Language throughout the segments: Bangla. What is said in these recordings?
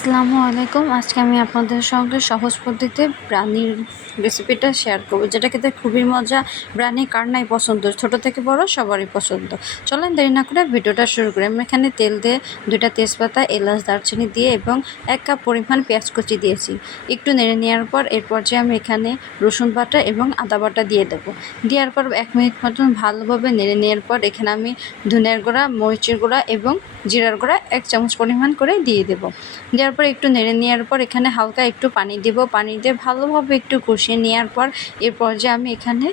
আসসালামু আলাইকুম। আজকে আমি আপনাদের সঙ্গে সহজ পদ্ধতিতে ব্রাউনির রেসিপিটা শেয়ার করব, যেটা খেতে খুবই মজা। ব্রাউনি কার নাই পছন্দ, ছোট থেকে বড় সবারই পছন্দ। চলেন দেরি না করে ভিডিওটা শুরু করি। আমি এখানে তেল দিয়ে 2টা তেজপাতা, এলাচ, দারচিনি দিয়ে এবং 1 কাপ পরিমাণ পেঁয়াজ কুচি দিয়েছি। একটু নেড়ে নেওয়ার পর এরপর যে আমি এখানে রসুন বাটা এবং আদা বাটা দিয়ে দেবো। দেওয়ার পর 1 মিনিট মতন ভালোভাবে নেড়ে নেওয়ার পর এখানে আমি ধনিয়ার গুঁড়া, মরিচের গুঁড়া এবং জিরার গুঁড়া 1 চামচ পরিমাণ করে দিয়ে দেবো। দেওয়ার পর একটু নেড়ে নেওয়ার পর এখানে হালকা একটু পানি দেব। পানি দিয়ে ভালোভাবে একটু কষিয়ে নেওয়ার পর এরপর যে আমি এখানে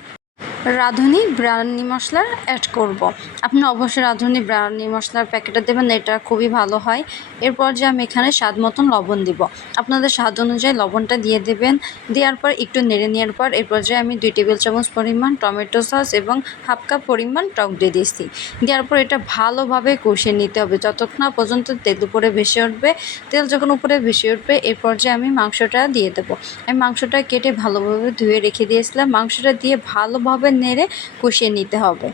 রাঁধুনি ব্রাউনি মশলা অ্যাড করব। আপনি অবশ্যই রাঁধুনি ব্রাউনি মশলার প্যাকেটটা দেবেন, এটা খুবই ভালো হয়। এরপর যে আমি এখানে স্বাদ মতন লবণ দিব। আপনাদের স্বাদ অনুযায়ী লবণটা দিয়ে দেবেন। দেওয়ার পর একটু নেড়ে নেওয়ার পর এরপর যে আমি 2 টেবিল চামচ পরিমাণ টমেটো সস এবং 1/2 কাপ পরিমাণ টক দই দিয়েছি। দেওয়ার পর এটা ভালোভাবে কষিয়ে নিতে হবে যতক্ষণ না পর্যন্ত তেল উপরে ভেসে উঠবে। তেল যখন উপরে ভেসে উঠবে এরপর যে আমি মাংসটা দিয়ে দেবো। আমি মাংসটা কেটে ভালোভাবে ধুয়ে রেখে দিয়েছিলাম। মাংসটা দিয়ে ভালোভাবে নেড়ে কষিয়ে নিতে হবে।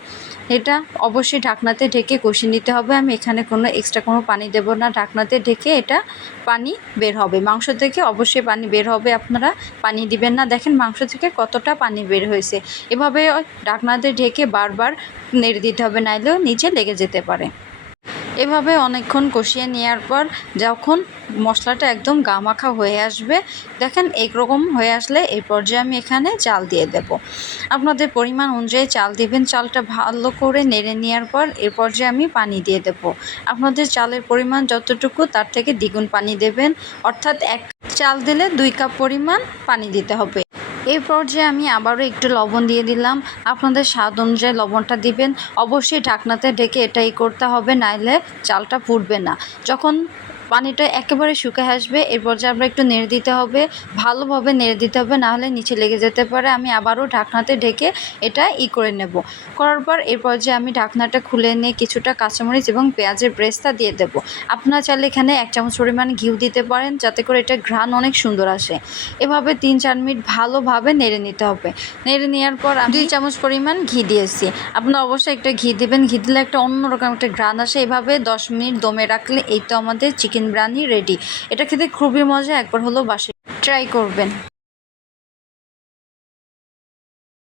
এটা অবশ্যই ঢাকনাতে ঢেকে কষিয়ে নিতে হবে। আমি এখানে কোনো এক্সট্রা কোনো পানি দেব না, ঢাকনাতে ঢেকে এটা পানি বের হবে। মাংস থেকে অবশ্যই পানি বের হবে, আপনারা পানি দিবেন না। দেখেন মাংস থেকে কতটা পানি বের হয়েছে। এভাবে ঢাকনাতে ঢেকে বারবার নেড়ে দিতে হবে, নাইলেও নিচে লেগে যেতে পারে। এভাবে অনেকক্ষণ কষিয়ে নেওয়ার পর যখন মশলাটা একদম গামাখা হয়ে আসবে, দেখেন এইরকম হয়ে আসলে এই পর্যায়ে আমি এখানে চাল দিয়ে দেব। আপনাদের পরিমাণ অনুযায়ী চাল দিবেন। চালটা ভালো করে নেড়ে নেওয়ার পর এর পর্যায়ে আমি পানি দিয়ে দেব। আপনাদের চালের পরিমাণ যতটুকু তার থেকে দ্বিগুণ পানি দেবেন, অর্থাৎ 1 চাল দিলে 2 কাপ পরিমাণ পানি দিতে হবে। এই পর্যায়ে আমি আবারও একটু লবণ দিয়ে দিলাম। আপনাদের স্বাদ অনুযায়ী লবণটা দিবেন। অবশ্যই ঢাকনাতে ঢেকে এটাই করতে হবে, নাইলে চালটা ফুটবে না। যখন পানিটা একেবারে শুকিয়ে আসবে এর পর্যায়ে আমরা একটু নেড়ে দিতে হবে, ভালোভাবে নেড়ে দিতে হবে, নাহলে নিচে লেগে যেতে পারে। আমি আবারও ঢাকনাতে ঢেকে এটা করে নেব। করার পর এর পর্যায়ে আমি ঢাকনাটা খুলে নিয়ে কিছুটা কাঁচামরিচ এবং পেঁয়াজের ব্রেস্তা দিয়ে দেব। আপনারা চাইলে এখানে 1 চামচ পরিমাণ ঘিউ দিতে পারেন, যাতে করে এটা ঘ্রাণ অনেক সুন্দর আসে। এভাবে 3-4 মিনিট ভালোভাবে নেড়ে নিতে হবে। নেড়ে নেওয়ার পর আমি 2 চামচ পরিমাণ ঘি দিয়েছি। আপনারা অবশ্যই একটা ঘি দেবেন, ঘি দিলে একটা অন্যরকম একটা ঘ্রাণ আসে। এভাবে 10 মিনিট দমে রাখলে এই তো আমাদের চিকেন বিরিয়ানি রেডি। এটা খেতে খুবই মজা, একবার হলেও বাসায় ট্রাই করবেন।